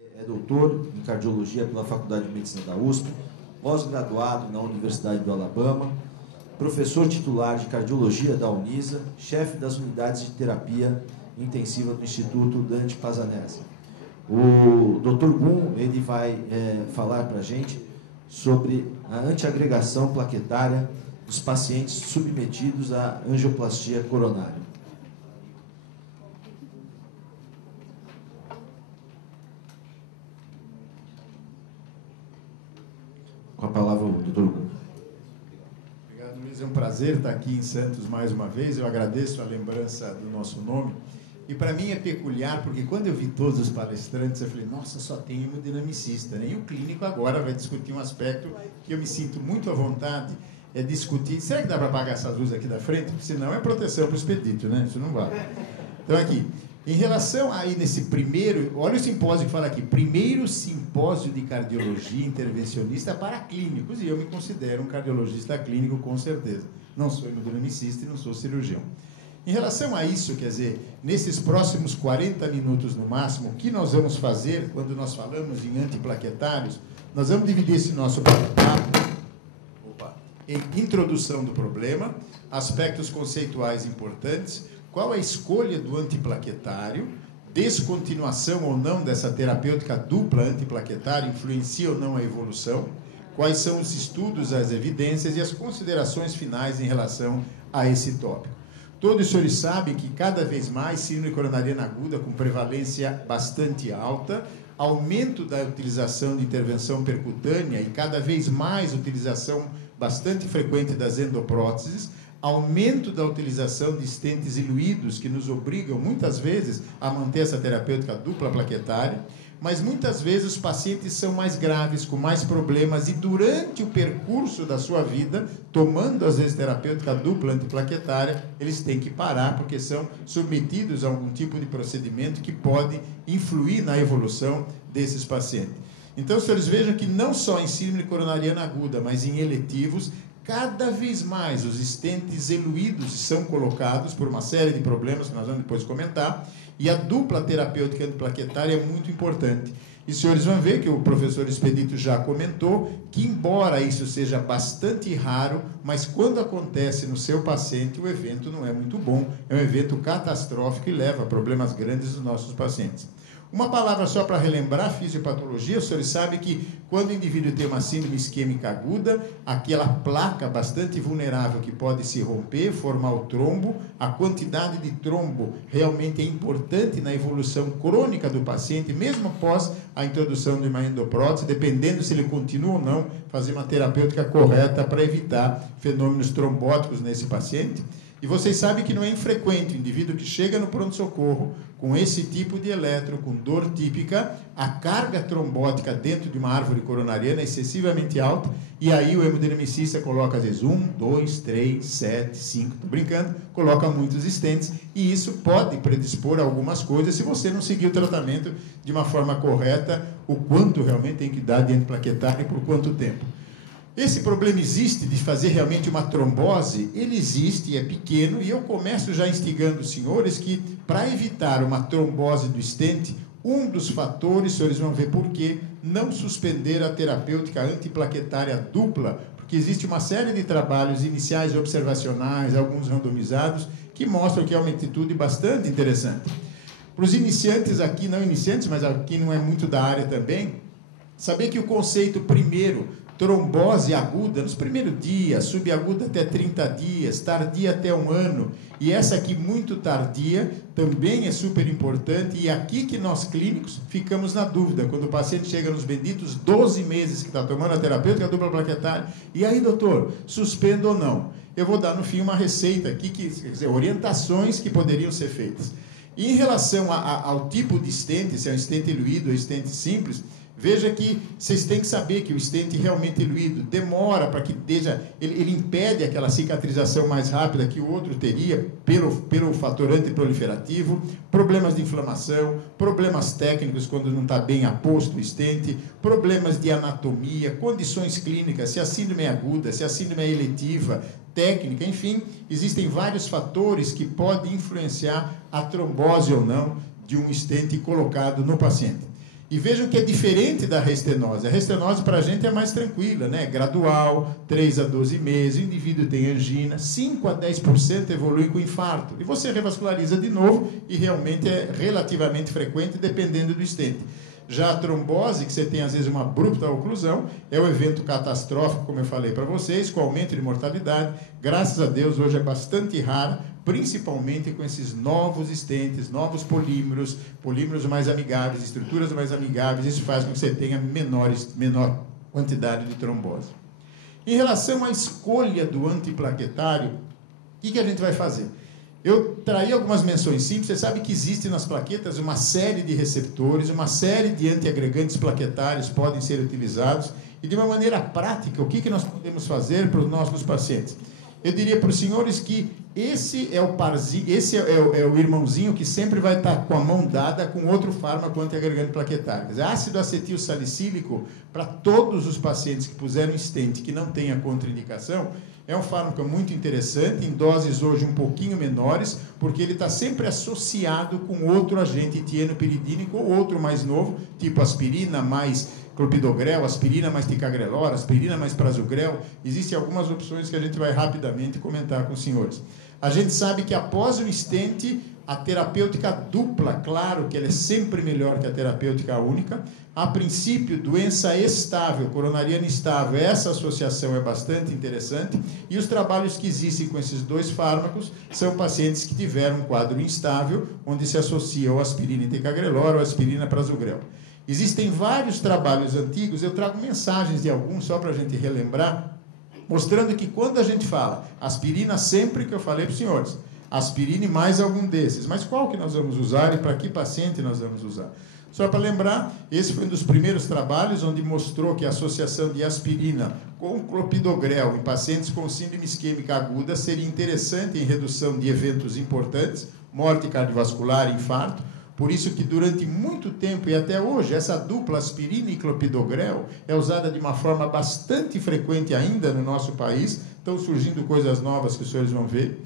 É doutor em cardiologia pela Faculdade de Medicina da USP, pós-graduado na Universidade do Alabama, professor titular de cardiologia da Unisa, chefe das unidades de terapia intensiva do Instituto Dante Pazanese. O Dr. Gum, ele vai falar para a gente sobre a antiagregação plaquetária dos pacientes submetidos à angioplastia coronária. Com a palavra o Dr. Gum. Obrigado, Luiz. É um prazer estar aqui em Santos mais uma vez. Eu agradeço a lembrança do nosso nome. E para mim é peculiar, porque quando eu vi todos os palestrantes, eu falei, nossa, só tem hemodinamicista, né? E o clínico agora vai discutir um aspecto que eu me sinto muito à vontade, é discutir. Será que dá para apagar essas luzes aqui da frente? Porque senão é proteção para o expedito, né? Isso não vale. Então, aqui, em relação aí nesse primeiro, olha o simpósio que fala aqui, primeiro simpósio de cardiologia intervencionista para clínicos, e eu me considero um cardiologista clínico com certeza. Não sou hemodinamicista e não sou cirurgião. Em relação a isso, quer dizer, nesses próximos 40 minutos no máximo, o que nós vamos fazer quando nós falamos em antiplaquetários? Nós vamos dividir esse nosso bate-papo em introdução do problema, aspectos conceituais importantes, qual a escolha do antiplaquetário, descontinuação ou não dessa terapêutica dupla antiplaquetária, influencia ou não a evolução, quais são os estudos, as evidências e as considerações finais em relação a esse tópico. Todos os senhores sabem que cada vez mais síndrome coronariana aguda com prevalência bastante alta, aumento da utilização de intervenção percutânea e cada vez mais utilização bastante frequente das endopróteses, aumento da utilização de stents diluídos que nos obrigam muitas vezes a manter essa terapêutica dupla plaquetária, mas muitas vezes os pacientes são mais graves, com mais problemas, e durante o percurso da sua vida, tomando às vezes terapêutica dupla antiplaquetária, eles têm que parar, porque são submetidos a algum tipo de procedimento que pode influir na evolução desses pacientes. Então, senhores, vejam que não só em síndrome coronariana aguda, mas em eletivos, cada vez mais os stents diluídos são colocados por uma série de problemas que nós vamos depois comentar, e a dupla terapêutica antiplaquetária é muito importante. E os senhores vão ver que o professor Expedito já comentou que, embora isso seja bastante raro, mas quando acontece no seu paciente, o evento não é muito bom, é um evento catastrófico e leva a problemas grandes dos nossos pacientes. Uma palavra só para relembrar a fisiopatologia, os senhores sabem que quando o indivíduo tem uma síndrome isquêmica aguda, aquela placa bastante vulnerável que pode se romper, formar o trombo, a quantidade de trombo realmente é importante na evolução crônica do paciente, mesmo após a introdução de uma endoprótese, dependendo se ele continua ou não, fazer uma terapêutica correta para evitar fenômenos trombóticos nesse paciente. E vocês sabem que não é infrequente o indivíduo que chega no pronto-socorro com esse tipo de eletro, com dor típica, a carga trombótica dentro de uma árvore coronariana é excessivamente alta, e aí o hemodinamicista coloca às vezes 1, 2, 3, 7, 5, estou brincando, coloca muitos stents, e isso pode predispor a algumas coisas se você não seguir o tratamento de uma forma correta, o quanto realmente tem que dar de antiplaquetário e por quanto tempo. Esse problema existe de fazer realmente uma trombose? Ele existe, é pequeno, e eu começo já instigando os senhores que, para evitar uma trombose do stent, um dos fatores, os senhores vão ver por quê, não suspender a terapêutica antiplaquetária dupla, porque existe uma série de trabalhos iniciais e observacionais, alguns randomizados, que mostram que é uma atitude bastante interessante. Para os iniciantes aqui, não iniciantes, mas aqui não é muito da área também, saber que o conceito primeiro, trombose aguda, nos primeiros dias, subaguda até 30 dias, tardia até 1 ano, e essa aqui muito tardia, também é super importante, e aqui que nós clínicos ficamos na dúvida, quando o paciente chega nos benditos 12 meses que está tomando a terapêutica dupla plaquetária, e aí, doutor, suspendo ou não? Eu vou dar no fim uma receita aqui, quer dizer, orientações que poderiam ser feitas. E em relação ao tipo de stent, se é um stent diluído ou stent simples, veja que vocês têm que saber que o stent realmente diluído demora para que ele impede aquela cicatrização mais rápida que o outro teria pelo fator antiproliferativo, problemas de inflamação, problemas técnicos quando não está bem aposto o stent, problemas de anatomia, condições clínicas, se a síndrome é aguda, se a síndrome é eletiva, técnica, enfim, existem vários fatores que podem influenciar a trombose ou não de um stent colocado no paciente. E vejam que é diferente da restenose. A restenose para a gente é mais tranquila, né? Gradual, 3 a 12 meses, o indivíduo tem angina, 5 a 10% evolui com infarto. E você revasculariza de novo e realmente é relativamente frequente, dependendo do estente. Já a trombose, que você tem às vezes uma abrupta oclusão, é o evento catastrófico, como eu falei para vocês, com aumento de mortalidade. Graças a Deus, hoje é bastante rara, principalmente com esses novos estentes, novos polímeros, polímeros mais amigáveis, estruturas mais amigáveis. Isso faz com que você tenha menor quantidade de trombose. Em relação à escolha do antiplaquetário, o que a gente vai fazer? Eu traí algumas menções simples. Você sabe que existe nas plaquetas uma série de receptores, uma série de antiagregantes plaquetários podem ser utilizados. E de uma maneira prática, o que nós podemos fazer para os nossos pacientes? Eu diria para os senhores que esse é o parzinho, é o irmãozinho que sempre vai estar com a mão dada com outro fármaco antiagregante plaquetário. Quer dizer, ácido acetil salicílico, para todos os pacientes que puseram stent que não tenha contraindicação, é um fármaco muito interessante, em doses hoje um pouquinho menores, porque ele está sempre associado com outro agente tienopiridínico ou outro mais novo, tipo aspirina mais clopidogrel, aspirina mais ticagrelor, aspirina mais prasugrel. Existem algumas opções que a gente vai rapidamente comentar com os senhores. A gente sabe que após o stent, a terapêutica dupla, claro que ela é sempre melhor que a terapêutica única. A princípio, doença estável, coronariana estável, essa associação é bastante interessante. E os trabalhos que existem com esses dois fármacos são pacientes que tiveram um quadro instável, onde se associa o aspirina e ticagrelor ou aspirina prasugrel. Existem vários trabalhos antigos, eu trago mensagens de alguns só para a gente relembrar, mostrando que quando a gente fala aspirina, sempre que eu falei para os senhores, aspirina e mais algum desses, mas qual que nós vamos usar e para que paciente nós vamos usar? Só para lembrar, esse foi um dos primeiros trabalhos onde mostrou que a associação de aspirina com clopidogrel em pacientes com síndrome isquêmica aguda seria interessante em redução de eventos importantes, morte cardiovascular e infarto. Por isso que durante muito tempo e até hoje, essa dupla aspirina e clopidogrel é usada de uma forma bastante frequente ainda no nosso país. Estão surgindo coisas novas que os senhores vão ver.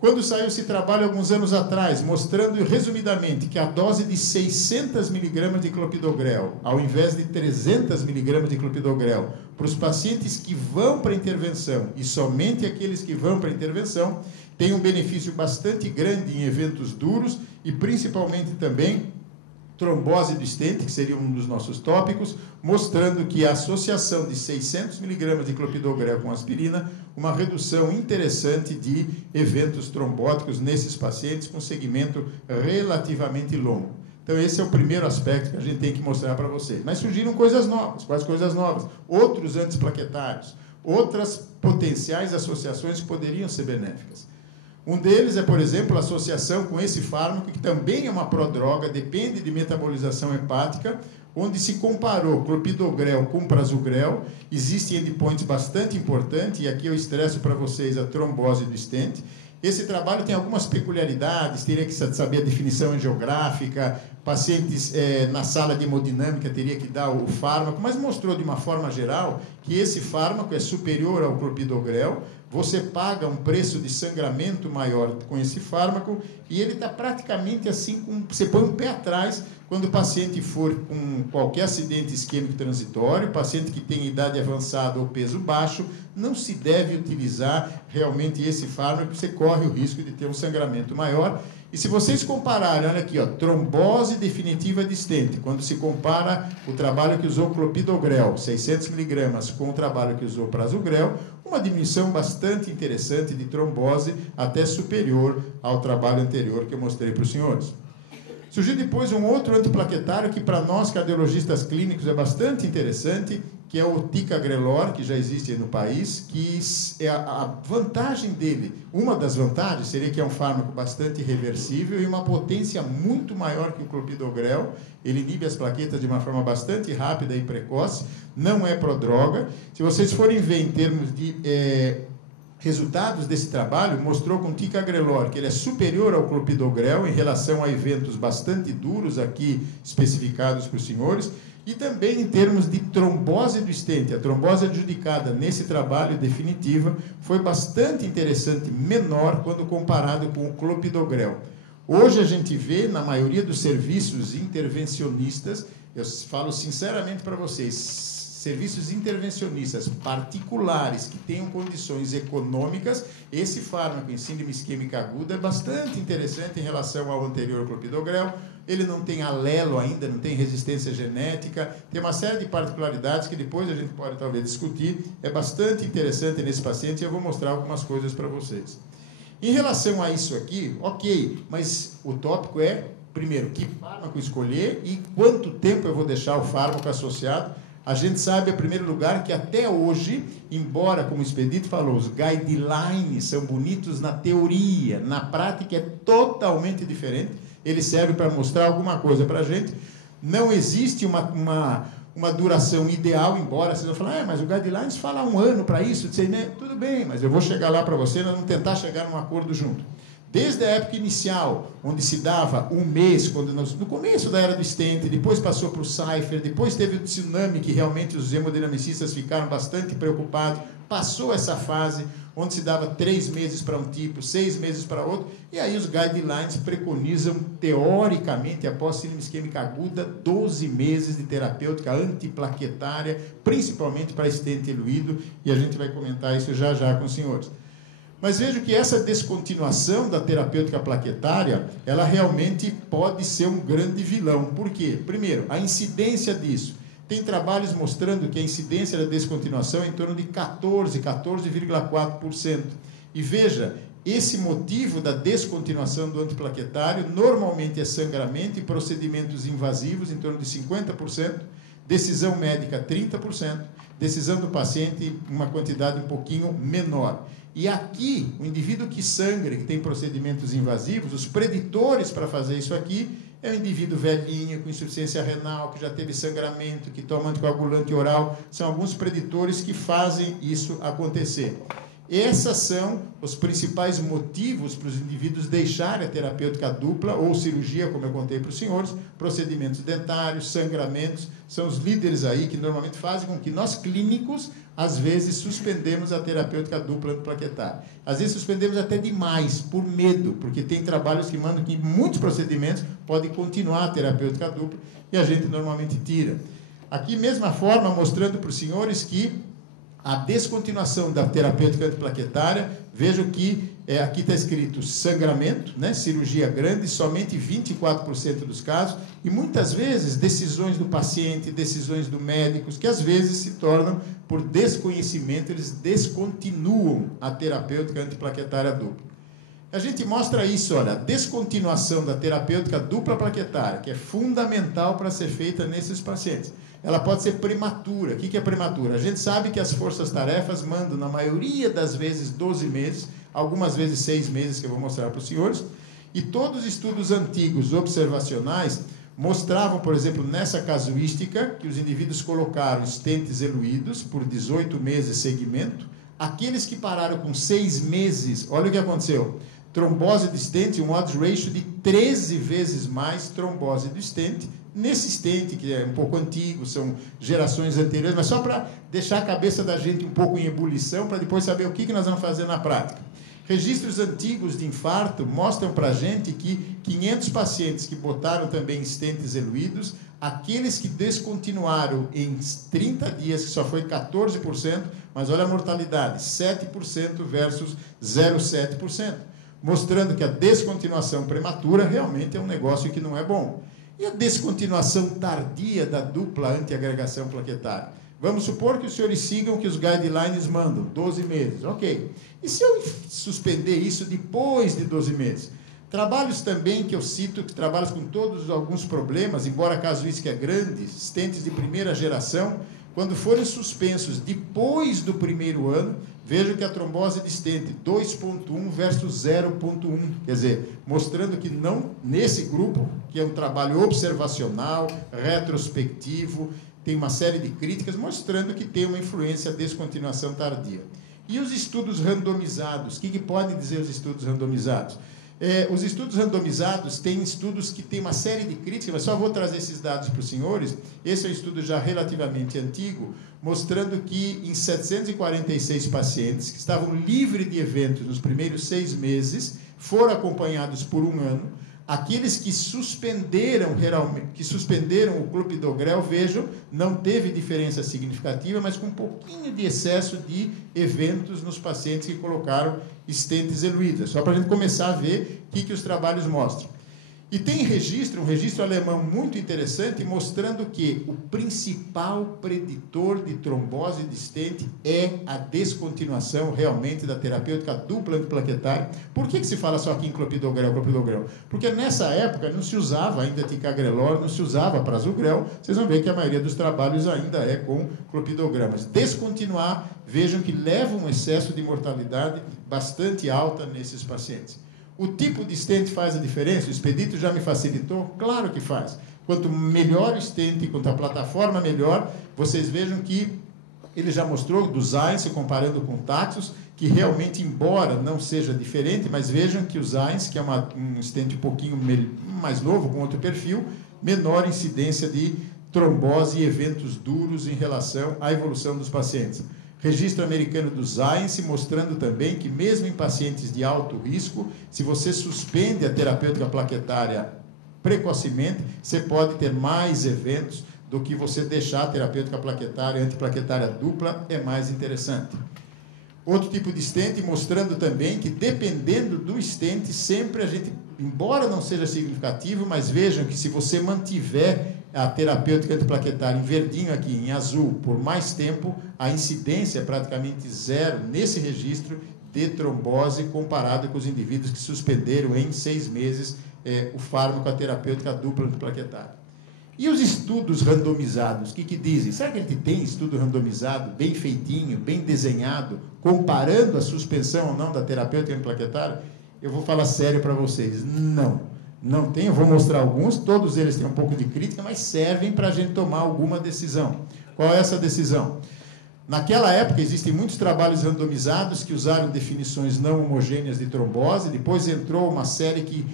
Quando saiu esse trabalho, alguns anos atrás, mostrando resumidamente que a dose de 600 mg de clopidogrel, ao invés de 300 mg de clopidogrel, para os pacientes que vão para a intervenção, e somente aqueles que vão para a intervenção, tem um benefício bastante grande em eventos duros e principalmente também trombose do stent, que seria um dos nossos tópicos, mostrando que a associação de 600 mg de clopidogrel com aspirina, uma redução interessante de eventos trombóticos nesses pacientes com segmento relativamente longo. Então, esse é o primeiro aspecto que a gente tem que mostrar para vocês. Mas surgiram coisas novas. Quais coisas novas? Outros antiplaquetários, outras potenciais associações que poderiam ser benéficas. Um deles é, por exemplo, a associação com esse fármaco, que também é uma prodroga, depende de metabolização hepática, onde se comparou clopidogrel com prasugrel. Existem endpoints bastante importantes, e aqui eu estresso para vocês a trombose do stent. Esse trabalho tem algumas peculiaridades, teria que saber a definição angiográfica, pacientes na sala de hemodinâmica teria que dar o fármaco, mas mostrou de uma forma geral que esse fármaco é superior ao clopidogrel. Você paga um preço de sangramento maior com esse fármaco e ele está praticamente assim, você põe um pé atrás quando o paciente for com qualquer acidente isquêmico transitório, paciente que tem idade avançada ou peso baixo, não se deve utilizar realmente esse fármaco, você corre o risco de ter um sangramento maior. E se vocês compararem, olha aqui, ó, trombose definitiva de stent, quando se compara o trabalho que usou clopidogrel, 600 mg, com o trabalho que usou prasugrel, uma diminuição bastante interessante de trombose, até superior ao trabalho anterior que eu mostrei para os senhores. Surgiu depois um outro antiplaquetário que para nós cardiologistas clínicos é bastante interessante, que é o ticagrelor, que já existe aí no país, que é a vantagem dele, uma das vantagens seria que é um fármaco bastante reversível e uma potência muito maior que o clopidogrel. Ele inibe as plaquetas de uma forma bastante rápida e precoce, não é prodroga. Se vocês forem ver em termos de resultados desse trabalho, mostrou com ticagrelor que ele é superior ao clopidogrel em relação a eventos bastante duros aqui especificados para os senhores, e também em termos de trombose do stent. A trombose adjudicada nesse trabalho definitiva foi bastante interessante, menor quando comparado com o clopidogrel. Hoje a gente vê, na maioria dos serviços intervencionistas, eu falo sinceramente para vocês, serviços intervencionistas particulares que tenham condições econômicas, esse fármaco em síndrome isquêmica aguda é bastante interessante em relação ao anterior clopidogrel. Ele não tem alelo ainda, não tem resistência genética, tem uma série de particularidades que depois a gente pode talvez discutir. É bastante interessante nesse paciente e eu vou mostrar algumas coisas para vocês. Em relação a isso aqui, ok, mas o tópico é, primeiro, que fármaco escolher e quanto tempo eu vou deixar o fármaco associado. A gente sabe, em primeiro lugar, que até hoje, embora, como o Expedito falou, os guidelines são bonitos na teoria, na prática é totalmente diferente. Ele serve para mostrar alguma coisa para a gente. Não existe uma duração ideal, embora vocês vão falar, mas o guidelines fala 1 ano para isso. Sei, né? Tudo bem, mas eu vou chegar lá para você, nós vamos tentar chegar num acordo junto. Desde a época inicial, onde se dava 1 mês, no começo da era do stent, depois passou para o Cypher, depois teve o tsunami, que realmente os hemodinamicistas ficaram bastante preocupados, passou essa fase, onde se dava 3 meses para um tipo, 6 meses para outro, e aí os guidelines preconizam, teoricamente, após síndrome isquêmica aguda, 12 meses de terapêutica antiplaquetária, principalmente para stent diluído, e a gente vai comentar isso já já com os senhores. Mas vejo que essa descontinuação da terapêutica plaquetária, ela realmente pode ser um grande vilão. Por quê? Primeiro, a incidência disso. Tem trabalhos mostrando que a incidência da descontinuação é em torno de 14,4%. E veja, esse motivo da descontinuação do antiplaquetário normalmente é sangramento e procedimentos invasivos, em torno de 50%, decisão médica 30%, decisão do paciente uma quantidade um pouquinho menor. E aqui, o indivíduo que sangra, que tem procedimentos invasivos, os preditores para fazer isso aqui é o indivíduo velhinho, com insuficiência renal, que já teve sangramento, que toma anticoagulante oral. São alguns preditores que fazem isso acontecer. Esses são os principais motivos para os indivíduos deixarem a terapêutica dupla ou cirurgia, como eu contei para os senhores, procedimentos dentários, sangramentos, são os líderes aí que normalmente fazem com que nós clínicos, às vezes, suspendemos a terapêutica dupla antiplaquetária. Às vezes, suspendemos até demais, por medo, porque tem trabalhos que mandam que em muitos procedimentos pode continuar a terapêutica dupla e a gente normalmente tira. Aqui, mesma forma, mostrando para os senhores que a descontinuação da terapêutica antiplaquetária, vejo que aqui está escrito sangramento, né, cirurgia grande, somente 24% dos casos, e muitas vezes decisões do paciente, decisões do médico, que às vezes se tornam, por desconhecimento, eles descontinuam a terapêutica antiplaquetária dupla. A gente mostra isso, olha, a descontinuação da terapêutica dupla plaquetária, que é fundamental para ser feita nesses pacientes. Ela pode ser prematura. O que é prematura? A gente sabe que as forças-tarefas mandam, na maioria das vezes, 12 meses, algumas vezes 6 meses, que eu vou mostrar para os senhores, e todos os estudos antigos observacionais mostravam, por exemplo, nessa casuística, que os indivíduos colocaram stents eluídos por 18 meses de segmento. Aqueles que pararam com 6 meses, olha o que aconteceu. Trombose do stent, um odds ratio de 13 vezes mais trombose do stent, nesse stent, que é um pouco antigo, são gerações anteriores, mas só para deixar a cabeça da gente um pouco em ebulição, para depois saber o que nós vamos fazer na prática. Registros antigos de infarto mostram para a gente que 500 pacientes que botaram também stents eluídos, aqueles que descontinuaram em 30 dias, que só foi 14%, mas olha a mortalidade, 7% versus 0,7%, mostrando que a descontinuação prematura realmente é um negócio que não é bom. E a descontinuação tardia da dupla antiagregação plaquetária? Vamos supor que os senhores sigam que os guidelines mandam, 12 meses, ok. E se eu suspender isso depois de 12 meses? Trabalhos também que eu cito, que trabalham com todos alguns problemas, embora a casuística é grande, stents de primeira geração, quando forem suspensos depois do primeiro ano, vejam que a trombose de stent 2,1 versus 0,1, quer dizer, mostrando que não, nesse grupo, que é um trabalho observacional, retrospectivo, tem uma série de críticas, mostrando que tem uma influência a descontinuação tardia. E os estudos randomizados, o que podem dizer os estudos randomizados? Os estudos randomizados têm estudos que têm uma série de críticas, mas só vou trazer esses dados para os senhores. Esse é um estudo já relativamente antigo, mostrando que em 746 pacientes que estavam livres de eventos nos primeiros 6 meses, foram acompanhados por 1 ano, Aqueles que suspenderam o clopidogrel, vejam, não teve diferença significativa, mas com um pouquinho de excesso de eventos nos pacientes que colocaram estentes eluídas. Só para a gente começar a ver o que os trabalhos mostram. E tem um registro alemão muito interessante, mostrando que o principal preditor de trombose de estente é a descontinuação realmente da terapêutica dupla antiplaquetária. Por que se fala só aqui em clopidogrel? Porque nessa época não se usava ainda ticagrelor, não se usava prasugrel. Vocês vão ver que a maioria dos trabalhos ainda é com clopidogrel. Mas descontinuar, vejam que leva um excesso de mortalidade bastante alta nesses pacientes. O tipo de stent faz a diferença? O Expedito já me facilitou? Claro que faz. Quanto melhor o stent, quanto a plataforma melhor, vocês vejam que ele já mostrou do Zainz, comparando com o Taxus, que realmente, embora não seja diferente, mas vejam que o Zainz, que é um stent um pouquinho mais novo, com outro perfil, menor incidência de trombose e eventos duros em relação à evolução dos pacientes. Registro americano do Zainz, mostrando também que mesmo em pacientes de alto risco, se você suspende a terapêutica plaquetária precocemente, você pode ter mais eventos do que você deixar a terapêutica plaquetária, antiplaquetária dupla, é mais interessante. Outro tipo de stent, mostrando também que dependendo do stent, sempre a gente, embora não seja significativo, mas vejam que se você mantiver a terapêutica antiplaquetária em verdinho aqui, em azul, por mais tempo, a incidência é praticamente zero nesse registro de trombose comparado com os indivíduos que suspenderam em 6 meses o fármaco, a terapêutica dupla antiplaquetária. E os estudos randomizados, o que dizem? Será que a gente tem estudo randomizado, bem feitinho, bem desenhado, comparando a suspensão ou não da terapêutica antiplaquetária? Eu vou falar sério para vocês, não tem, eu vou mostrar alguns, todos eles têm um pouco de crítica, mas servem para a gente tomar alguma decisão. Qual é essa decisão? Naquela época, existem muitos trabalhos randomizados que usaram definições não homogêneas de trombose, depois entrou uma série que,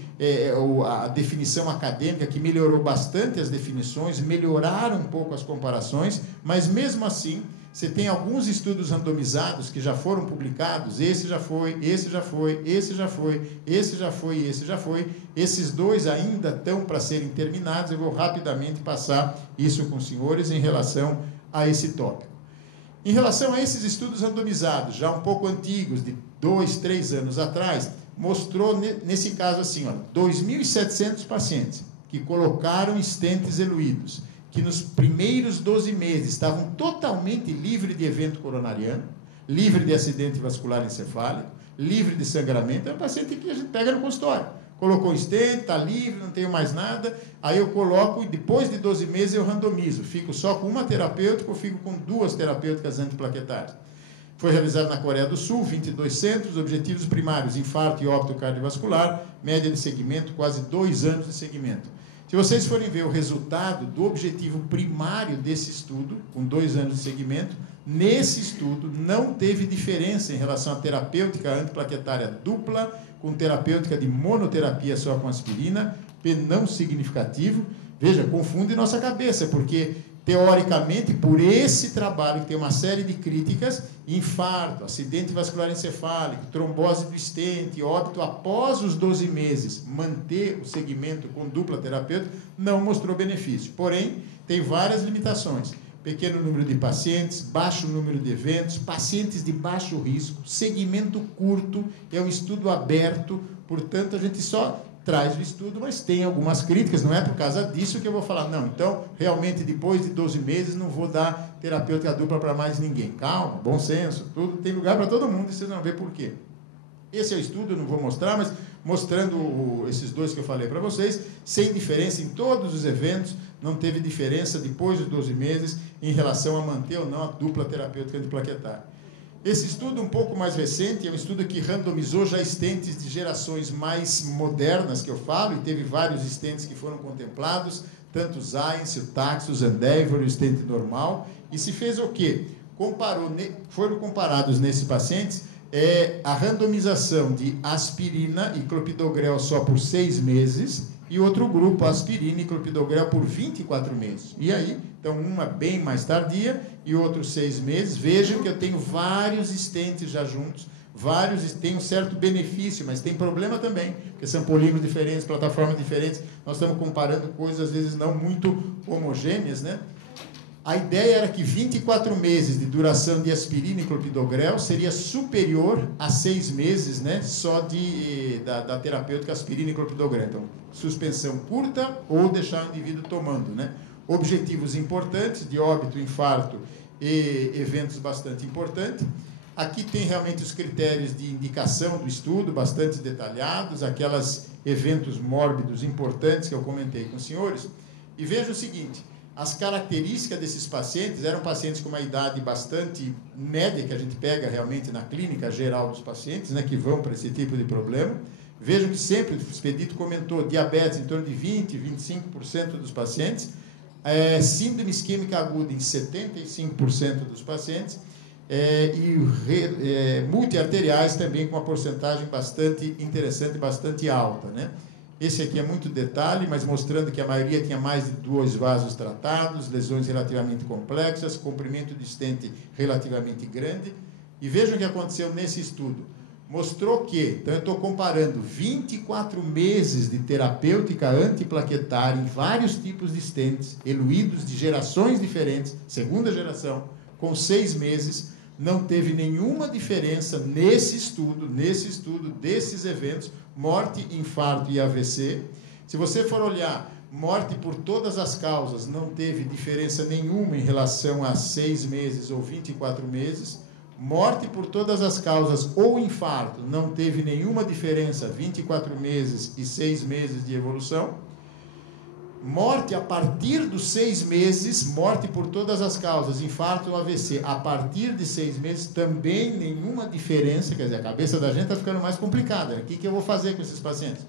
a definição acadêmica, que melhorou bastante as definições, melhoraram um pouco as comparações, mas mesmo assim, você tem alguns estudos randomizados que já foram publicados, esse já foi, esse já foi, esse já foi, esse já foi, esse já foi, esses dois ainda estão para serem terminados, eu vou rapidamente passar isso com os senhores em relação a esse tópico. Em relação a esses estudos randomizados, já um pouco antigos, de 2, 3 anos atrás, mostrou, nesse caso assim, 2.700 pacientes que colocaram stents eluídos, que nos primeiros 12 meses estavam totalmente livres de evento coronariano, livre de acidente vascular encefálico, livre de sangramento. É um paciente que a gente pega no consultório. Colocou um stent, está livre, não tenho mais nada, aí eu coloco e depois de 12 meses eu randomizo. Fico só com uma terapêutica ou fico com 2 terapêuticas antiplaquetárias. Foi realizado na Coreia do Sul, 22 centros, objetivos primários, infarto e óbito cardiovascular, média de segmento, quase 2 anos de segmento. Se vocês forem ver o resultado do objetivo primário desse estudo, com 2 anos de segmento, nesse estudo não teve diferença em relação à terapêutica antiplaquetária dupla, com terapêutica de monoterapia só com aspirina, P não significativo. Veja, confunde nossa cabeça, porque teoricamente, por esse trabalho que tem uma série de críticas, infarto, acidente vascular encefálico, trombose do estente, óbito após os 12 meses, manter o segmento com dupla terapêutica, não mostrou benefício. Porém, tem várias limitações. Pequeno número de pacientes, baixo número de eventos, pacientes de baixo risco, segmento curto, é um estudo aberto, portanto, a gente só traz o estudo, mas tem algumas críticas, não é por causa disso que eu vou falar, não, então, realmente, depois de 12 meses, não vou dar terapêutica dupla para mais ninguém. Calma, bom senso, tudo tem lugar para todo mundo, e vocês vão ver por quê. Esse é o estudo, eu não vou mostrar, mas mostrando esses 2 que eu falei para vocês, sem diferença em todos os eventos, não teve diferença depois dos 12 meses em relação a manter ou não a dupla terapêutica antiplaquetária. Esse estudo um pouco mais recente é um estudo que randomizou já stents de gerações mais modernas, que eu falo, e teve vários stents que foram contemplados, tanto o Zainz, o Taxus, o Endeavor e o stent normal, e se fez o quê? Foram comparados nesses pacientes a randomização de aspirina e clopidogrel só por 6 meses, e outro grupo, aspirina e clopidogrel por 24 meses. E aí, então, uma bem mais tardia e outros 6 meses. Vejam que eu tenho vários stents já juntos, Vários têm um certo benefício, mas tem problema também, porque são polígonos diferentes, plataformas diferentes. Nós estamos comparando coisas, às vezes, não muito homogêneas, né? A ideia era que 24 meses de duração de aspirina e clopidogrel seria superior a 6 meses, né, só da terapêutica aspirina e clopidogrel. Então, suspensão curta ou deixar o indivíduo tomando, né? Objetivos importantes de óbito, infarto e eventos bastante importantes. Aqui tem realmente os critérios de indicação do estudo, bastante detalhados, aqueles eventos mórbidos importantes que eu comentei com os senhores. E veja o seguinte, as características desses pacientes eram pacientes com uma idade bastante média, que a gente pega realmente na clínica geral dos pacientes, né, que vão para esse tipo de problema. Vejam que sempre, o Expedito comentou, diabetes em torno de 20%, 25% dos pacientes, síndrome isquêmica aguda em 75% dos pacientes, e multiarteriais também com uma porcentagem bastante interessante, bastante alta, né? Esse aqui é muito detalhe, mas mostrando que a maioria tinha mais de 2 vasos tratados, lesões relativamente complexas, comprimento de estente relativamente grande. E vejam o que aconteceu nesse estudo. Mostrou que, então eu estou comparando 24 meses de terapêutica antiplaquetária em vários tipos de estentes, eluídos de gerações diferentes, segunda geração, com 6 meses, não teve nenhuma diferença nesse estudo desses eventos, morte, infarto e AVC. Se você for olhar, morte por todas as causas, não teve diferença nenhuma em relação a 6 meses ou 24 meses. Morte por todas as causas ou infarto, não teve nenhuma diferença, 24 meses e 6 meses de evolução. Morte a partir dos 6 meses, morte por todas as causas, infarto ou AVC, a partir de 6 meses, também nenhuma diferença. Quer dizer, a cabeça da gente está ficando mais complicada. O que eu vou fazer com esses pacientes?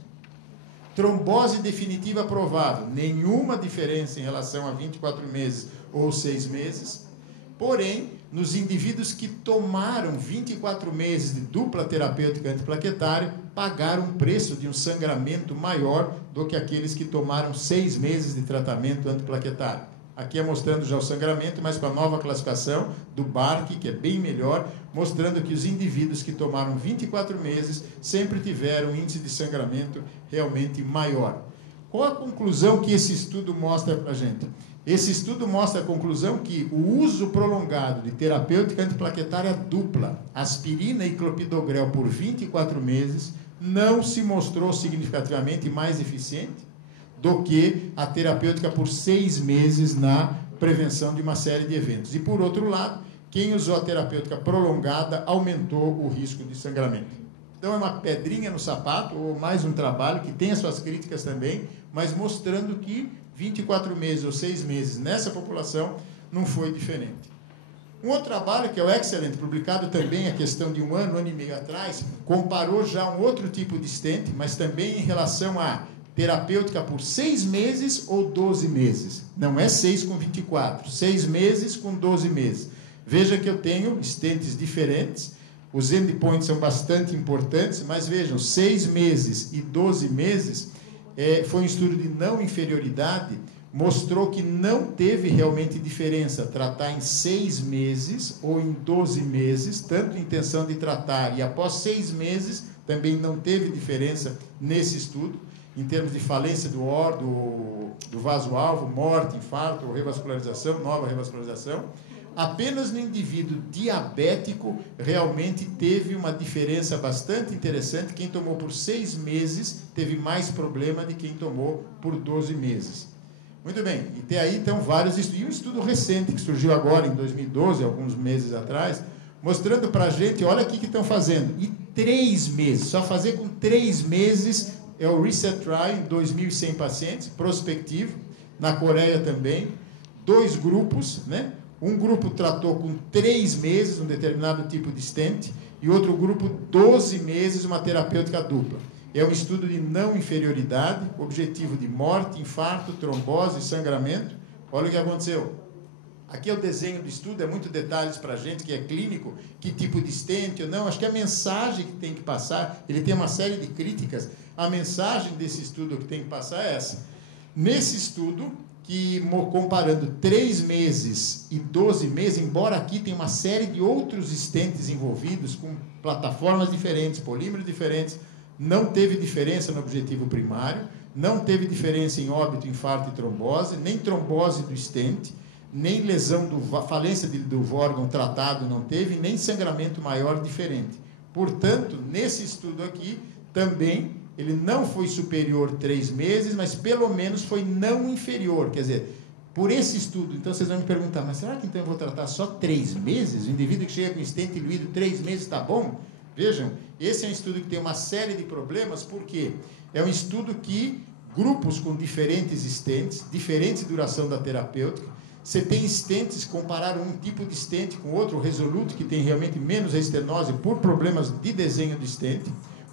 Trombose definitiva provável, nenhuma diferença em relação a 24 meses ou 6 meses. Porém, nos indivíduos que tomaram 24 meses de dupla terapêutica antiplaquetária, pagaram um preço de um sangramento maior do que aqueles que tomaram 6 meses de tratamento antiplaquetário. Aqui é mostrando já o sangramento, mas com a nova classificação do BARC, que é bem melhor, mostrando que os indivíduos que tomaram 24 meses sempre tiveram um índice de sangramento realmente maior. Qual a conclusão que esse estudo mostra para a gente? Esse estudo mostra a conclusão que o uso prolongado de terapêutica antiplaquetária dupla, aspirina e clopidogrel por 24 meses, não se mostrou significativamente mais eficiente do que a terapêutica por 6 meses na prevenção de uma série de eventos. E, por outro lado, quem usou a terapêutica prolongada aumentou o risco de sangramento. Então, é uma pedrinha no sapato, ou mais um trabalho que tem as suas críticas também, mas mostrando que 24 meses ou 6 meses nessa população não foi diferente. Um outro trabalho, que é o Excellent, publicado também a questão de um ano e meio atrás, comparou já um outro tipo de stent, mas também em relação a terapêutica por 6 meses ou 12 meses. Não é 6 com 24, 6 meses com 12 meses. Veja que eu tenho stents diferentes, os endpoints são bastante importantes, mas vejam, 6 meses e 12 meses, foi um estudo de não inferioridade, mostrou que não teve realmente diferença tratar em 6 meses ou em 12 meses, tanto intenção de tratar, e após 6 meses também não teve diferença nesse estudo, em termos de falência do vaso-alvo, morte, infarto ou revascularização, nova revascularização. Apenas no indivíduo diabético realmente teve uma diferença bastante interessante. Quem tomou por 6 meses teve mais problema de quem tomou por 12 meses. Muito bem, e tem aí então vários estudos. E um estudo recente que surgiu agora em 2012, alguns meses atrás, mostrando para a gente, olha o que estão fazendo. E 3 meses, só fazer com 3 meses é o Reset Trial em 2.100 pacientes, prospectivo, na Coreia também. 2 grupos, né? Um grupo tratou com 3 meses um determinado tipo de stent e outro grupo 12 meses uma terapêutica dupla. É um estudo de não inferioridade, objetivo de morte, infarto, trombose, sangramento. Olha o que aconteceu. Aqui é o desenho do estudo, é muito detalhes para a gente que é clínico, que tipo de stent ou não. Acho que a mensagem que tem que passar, ele tem uma série de críticas, a mensagem desse estudo que tem que passar é essa. Nesse estudo, que, comparando 3 meses e 12 meses, embora aqui tenha uma série de outros stents envolvidos, com plataformas diferentes, polímeros diferentes, não teve diferença no objetivo primário, não teve diferença em óbito, infarto e trombose, nem trombose do stent, nem lesão, falência do órgão tratado não teve, nem sangramento maior diferente. Portanto, nesse estudo aqui, também, ele não foi superior 3 meses, mas pelo menos foi não inferior. Quer dizer, por esse estudo, então vocês vão me perguntar, mas será que então eu vou tratar só 3 meses? O indivíduo que chega com stent diluído 3 meses está bom? Vejam, esse é um estudo que tem uma série de problemas, porque é um estudo que grupos com diferentes stents, diferente duração da terapêutica, você tem stents, comparar um tipo de stent com outro, o Resolute, que tem realmente menos estenose por problemas de desenho de stent.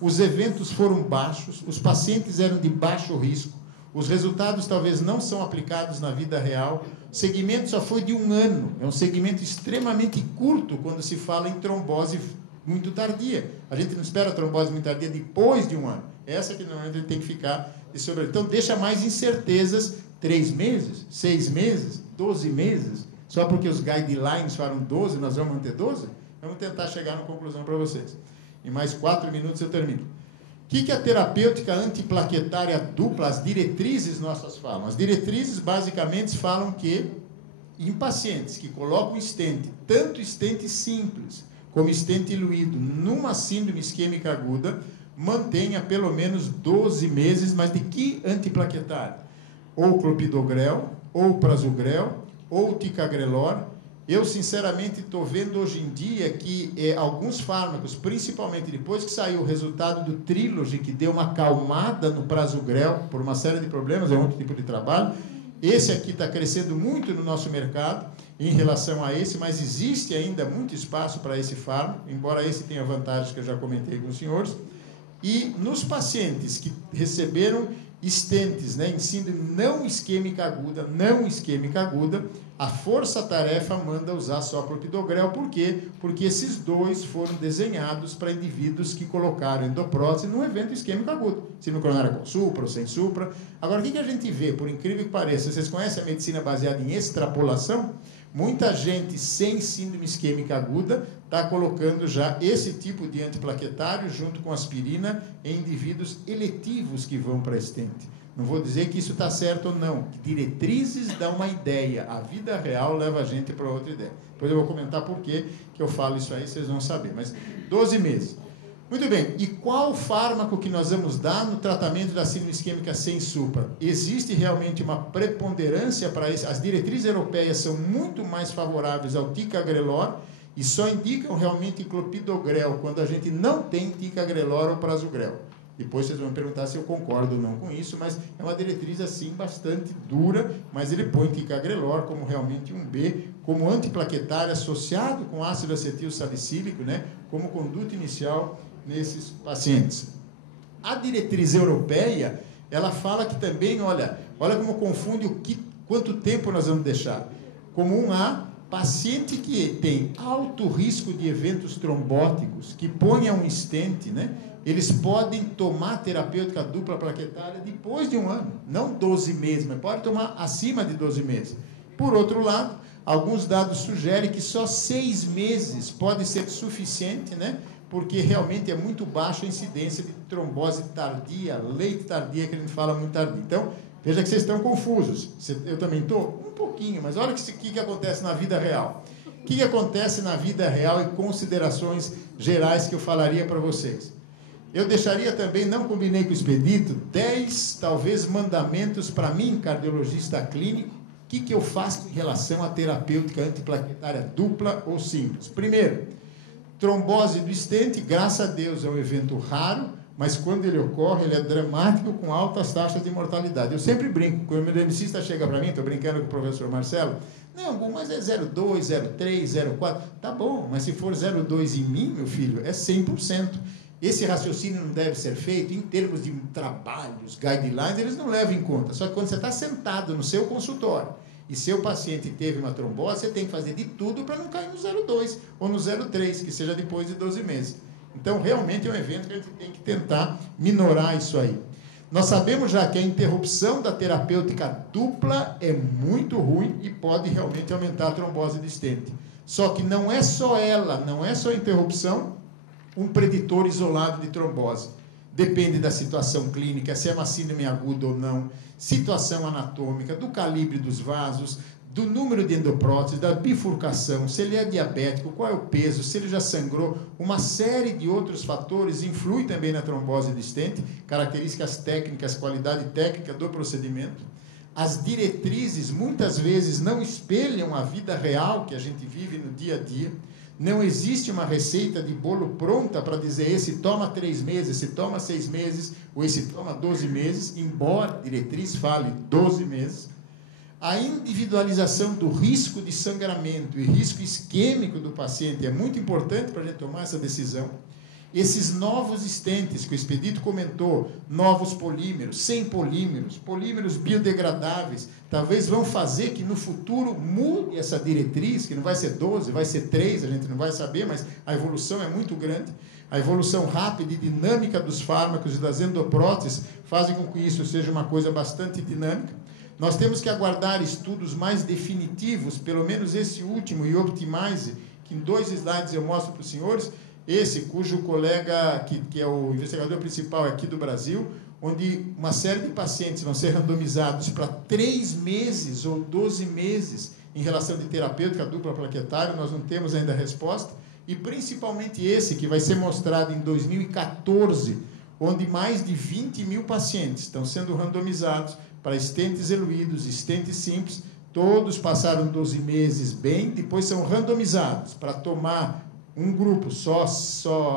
Os eventos foram baixos, os pacientes eram de baixo risco, os resultados talvez não são aplicados na vida real, o segmento só foi de 1 ano, é um segmento extremamente curto quando se fala em trombose muito tardia. A gente não espera a trombose muito tardia depois de 1 ano. Essa que normalmente a gente tem que ficar de sobre. Então, deixa mais incertezas, 3 meses, 6 meses, 12 meses, só porque os guidelines falam 12, nós vamos manter 12? Vamos tentar chegar na conclusão para vocês. Em mais 4 minutos eu termino. O que a terapêutica antiplaquetária dupla, as diretrizes nossas falam? As diretrizes basicamente falam que em pacientes que colocam stent, tanto stent simples como stent diluído, numa síndrome isquêmica aguda, mantenha pelo menos 12 meses, mas de que antiplaquetário? Ou clopidogrel, ou prasugrel, ou ticagrelor. Eu, sinceramente, estou vendo hoje em dia que alguns fármacos, principalmente depois que saiu o resultado do Trilogy, que deu uma acalmada no prasugrel, por uma série de problemas, é outro tipo de trabalho. Esse aqui está crescendo muito no nosso mercado em relação a esse, mas existe ainda muito espaço para esse fármaco, embora esse tenha vantagens que eu já comentei com os senhores. E nos pacientes que receberam stents, né, em síndrome não isquêmica aguda, a força-tarefa manda usar só clopidogrel. Por quê? Porque esses dois foram desenhados para indivíduos que colocaram endoprótese num evento isquêmico agudo. Síndrome coronária com supra ou sem supra. Agora, o que a gente vê? Por incrível que pareça, vocês conhecem a medicina baseada em extrapolação? Muita gente sem síndrome isquêmica aguda está colocando já esse tipo de antiplaquetário junto com aspirina em indivíduos eletivos que vão para stent. Não vou dizer que isso está certo ou não. Diretrizes dão uma ideia. A vida real leva a gente para outra ideia. Depois eu vou comentar por que eu falo isso aí, vocês vão saber. Mas 12 meses. Muito bem. E qual fármaco que nós vamos dar no tratamento da síndrome isquêmica sem supra? Existe realmente uma preponderância para isso? As diretrizes europeias são muito mais favoráveis ao ticagrelor e só indicam realmente clopidogrel quando a gente não tem ticagrelor ou prasugrel. Depois vocês vão me perguntar se eu concordo ou não com isso, mas é uma diretriz assim bastante dura, mas ele põe ticagrelor como realmente um B, como antiplaquetário associado com ácido acetil salicílico, né, como conduta inicial nesses pacientes. A diretriz europeia, ela fala que também, olha como confunde quanto tempo nós vamos deixar. Como um A, paciente que tem alto risco de eventos trombóticos, que ponha um stent, né, eles podem tomar terapêutica dupla plaquetária depois de 1 ano, não 12 meses, mas pode tomar acima de 12 meses. Por outro lado, alguns dados sugerem que só 6 meses pode ser suficiente, né, porque realmente é muito baixa a incidência de trombose tardia, late tardia, que a gente fala muito tardia. Então, veja que vocês estão confusos. Eu também estou? Um pouquinho, mas olha o que acontece na vida real. O que acontece na vida real e considerações gerais que eu falaria para vocês. Eu deixaria também, não combinei com o expedito, 10, talvez, mandamentos para mim, cardiologista clínico, o que eu faço em relação à terapêutica antiplaquetária dupla ou simples. Primeiro, trombose do stent, graças a Deus, é um evento raro, mas quando ele ocorre, ele é dramático com altas taxas de mortalidade. Eu sempre brinco, quando o mecanicista chega para mim, estou brincando com o professor Marcelo, não, bom, mas é 0,2, 0,3, 0,4, tá bom, mas se for 0,2 em mim, meu filho, é 100%. Esse raciocínio não deve ser feito em termos de trabalhos, guidelines, eles não levam em conta. Só que quando você está sentado no seu consultório e seu paciente teve uma trombose, você tem que fazer de tudo para não cair no 0,2 ou no 0,3, que seja depois de 12 meses. Então, realmente é um evento que a gente tem que tentar minorar isso aí. Nós sabemos já que a interrupção da terapêutica dupla é muito ruim e pode realmente aumentar a trombose de stent. Só que não é só ela, não é só a interrupção, um preditor isolado de trombose. Depende da situação clínica, se é uma síndrome aguda ou não, situação anatômica, do calibre dos vasos, do número de endopróteses, da bifurcação, se ele é diabético, qual é o peso, se ele já sangrou, uma série de outros fatores influem também na trombose de stent, características técnicas, qualidade técnica do procedimento. As diretrizes muitas vezes não espelham a vida real que a gente vive no dia a dia. Não existe uma receita de bolo pronta para dizer esse toma 3 meses, esse toma 6 meses, ou esse toma 12 meses, embora a diretriz fale 12 meses. A individualização do risco de sangramento e risco isquêmico do paciente é muito importante para a gente tomar essa decisão. Esses novos stents que o Expedito comentou, novos polímeros, sem polímeros, polímeros biodegradáveis, talvez vão fazer que no futuro mude essa diretriz, que não vai ser 12, vai ser 3, a gente não vai saber, mas a evolução é muito grande. A evolução rápida e dinâmica dos fármacos e das endopróteses fazem com que isso seja uma coisa bastante dinâmica. Nós temos que aguardar estudos mais definitivos, pelo menos esse último, e Optimize, que em 2 slides eu mostro para os senhores, esse cujo colega, que é o investigador principal aqui do Brasil, onde uma série de pacientes vão ser randomizados para 3 meses ou 12 meses em relação de terapêutica dupla plaquetária, nós não temos ainda a resposta, e principalmente esse, que vai ser mostrado em 2014, onde mais de 20 mil pacientes estão sendo randomizados para stents eluídos, stents simples, todos passaram 12 meses bem, depois são randomizados para tomar um grupo só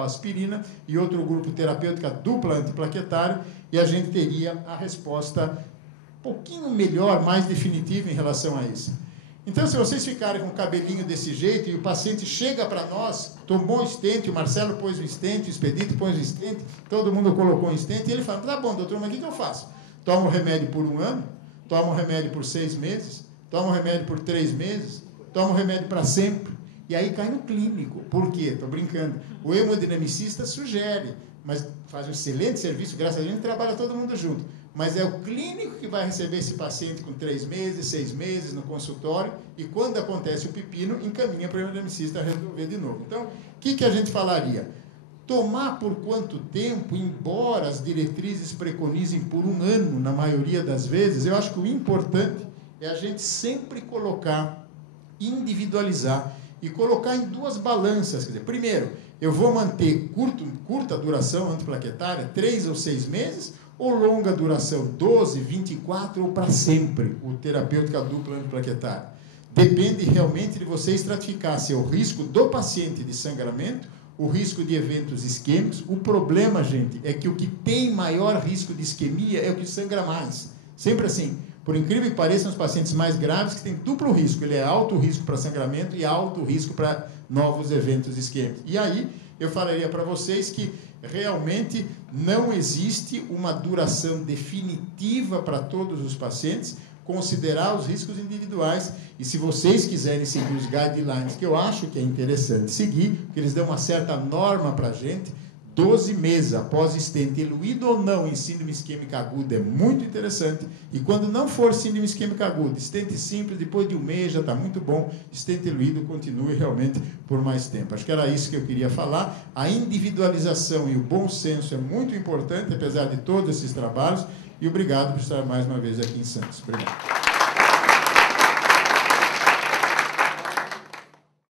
aspirina e outro grupo terapêutica dupla antiplaquetário, e a gente teria a resposta um pouquinho melhor, mais definitiva em relação a isso. Então, se vocês ficarem com o cabelinho desse jeito e o paciente chega para nós, tomou o stent, o Marcelo pôs o stent, o Expedito pôs o stent, todo mundo colocou um stent, e ele fala, tá bom, doutor, mas o que eu faço? Toma o remédio por 1 ano? Toma o remédio por 6 meses? Toma o remédio por 3 meses? Toma o remédio para sempre? E aí cai no clínico. Por quê? Estou brincando. O hemodinamicista sugere, mas faz um excelente serviço, graças a Deus, trabalha todo mundo junto. Mas é o clínico que vai receber esse paciente com 3 meses, 6 meses no consultório, e quando acontece o pepino, encaminha para o hemodinamicista resolver de novo. Então, o que a gente falaria? Tomar por quanto tempo, embora as diretrizes preconizem por 1 ano, na maioria das vezes, eu acho que o importante é a gente sempre colocar, individualizar, e colocar em 2 balanças. Quer dizer, primeiro, eu vou manter curta duração antiplaquetária, 3 ou 6 meses, ou longa duração, 12, 24 ou para sempre, o terapêutica dupla antiplaquetária. Depende realmente de você estratificar se é o risco do paciente de sangramento, o risco de eventos isquêmicos. O problema, gente, é que o que tem maior risco de isquemia é o que sangra mais. Sempre assim. Por incrível que pareça, são os pacientes mais graves que têm duplo risco. Ele é alto risco para sangramento e alto risco para novos eventos isquêmicos. E aí, eu falaria para vocês que realmente não existe uma duração definitiva para todos os pacientes, considerar os riscos individuais, e se vocês quiserem seguir os guidelines, que eu acho que é interessante seguir, porque eles dão uma certa norma para a gente, 12 meses após stent, eluído ou não em síndrome isquêmica aguda, é muito interessante. E quando não for síndrome isquêmica aguda, stent simples, depois de 1 mês já está muito bom, stent eluído continue realmente por mais tempo. Acho que era isso que eu queria falar. A individualização e o bom senso é muito importante, apesar de todos esses trabalhos, e obrigado por estar mais uma vez aqui em Santos. Obrigado.